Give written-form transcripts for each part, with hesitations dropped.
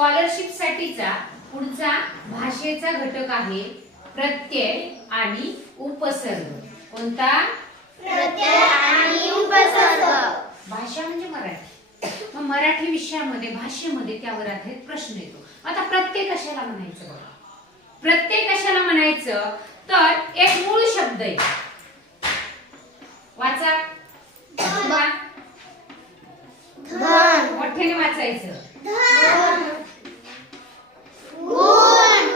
Scholarship साठीचा पुढचा भाषेचा घटक आहे प्रत्यय आणि उपसर्ग. कोणता? प्रत्यय आणि उपसर्ग. भाषा म्हणजे मराठी. मग मराठी विषयामध्ये भाषेमध्ये त्यावर आधारित प्रश्न येतो. आता प्रत्यय कशाला म्हणायचं बघा. प्रत्यय कशाला म्हणायचं तर एक मूळ शब्द आहे. वाचा. धन. मोठ्याने वाचायचं. धन. गुण.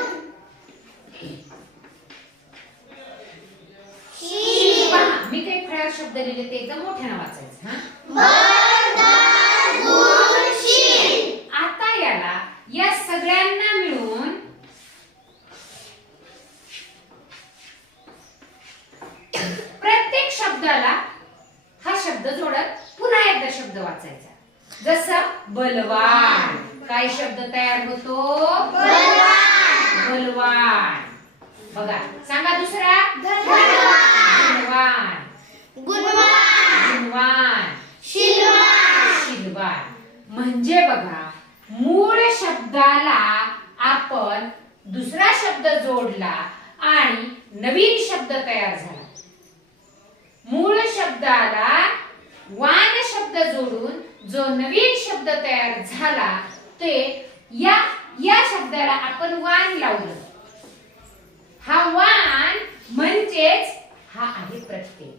शील. पहा, मी काही फळ्यावर शब्द लिहिले ते एकदम मोठ्याने वाचायचं. हा वर्धन. गुण. शील. आता याला या सगळ्यांना मिळून प्रत्येक शब्दाला हा शब्द जोडत पुन्हा एकदा शब्द वाचायचा. जसं बलवान. काय शब्द तयार होतो? बलवान. बलवान. बघा सांगा दुसरा. धनवान. गुणवान. गुणवान. गुणवान. शीलवान. शीलवान. म्हणजे बघा मूळ शब्दाला आपण दुसरा शब्द जोडला आणि नवीन शब्द तयार झाला. मूळ शब्दाला वान शब्द जोडून जो नवीन शब्द तयार झाला ते या शब्दाला आपण वान लावलं. हा वान म्हणजेच हा आहे प्रत्यय.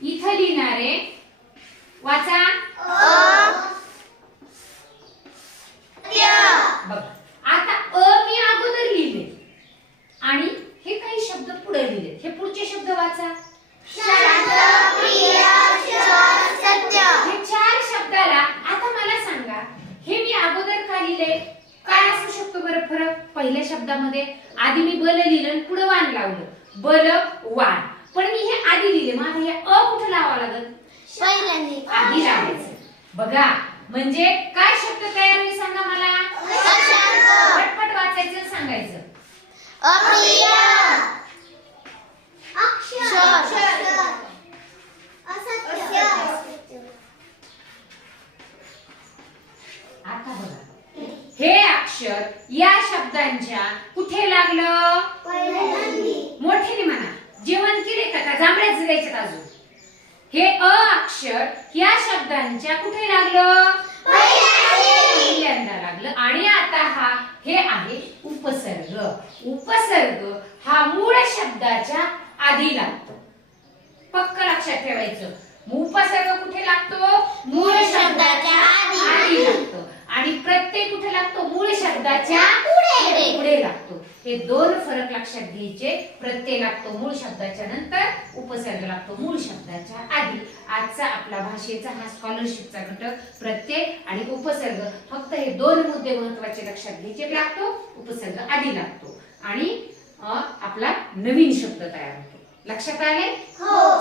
इथं लिहिणारे वाचा. बघा आता मी अगोदर लिहिले आणि हे काही शब्द पुढे लिहिले. हे पुढचे शब्द वाचा. शांत. प्रिय. क्षर. सत्य. हे चार शब्दाला आता मला सांगा हे मी अगोदर का लिहिले? काय असू शकतो बरं फरक? पहिल्या शब्दामध्ये आधी मी बल लिहिलं आणि पुढे वान लावलं. बल वान. पण मी हे आधी लिहिले. मग आता हे कुठे लावावं लागल? पहिल्यांदा आधी लावायचं. बघा म्हणजे काय शब्द तयार होईल सांगा मला. अशांत. पटपट वाचायचं सांगायचं. अप्रिय. अक्षर. असत्य. आता बघा हे अक्षर या शब्दांच्या कुठे लागलं? मोठ्याने म्हणा. जेवण केले का? जांभळ्याच द्यायच्यात अजून. हे अक्षर या शब्दांच्या कुठे लागलं? पहिल्यांदा लागलं. आणि आता हे आहे उपसर्ग. उपसर्ग हा मूळ शब्दाच्या आधी लागतो. पक्क लक्षात ठेवायचं. उपसर्ग कुठे लागतो? मूळ शब्दाच्या आधी लागतो. आणि प्रत्यय कुठे लागतो? मूळ शब्दाच्या पुढे लागतो. हे दोन फरक लक्षात घ्यायचे. प्रत्यय लागतो मूळ शब्दाच्या नंतर, उपसर्ग लागतो मूळ शब्दाच्या आधी. आजचा आपला भाषेचा हा स्कॉलरशिपचा घटक प्रत्यय आणि उपसर्ग. फक्त हे दोन मुद्दे महत्त्वाचे लक्षात घ्यायचे. लागतो उपसर्ग आधी लागतो आणि आपला नवीन शब्द तयार होतो. लक्षात आले? हो.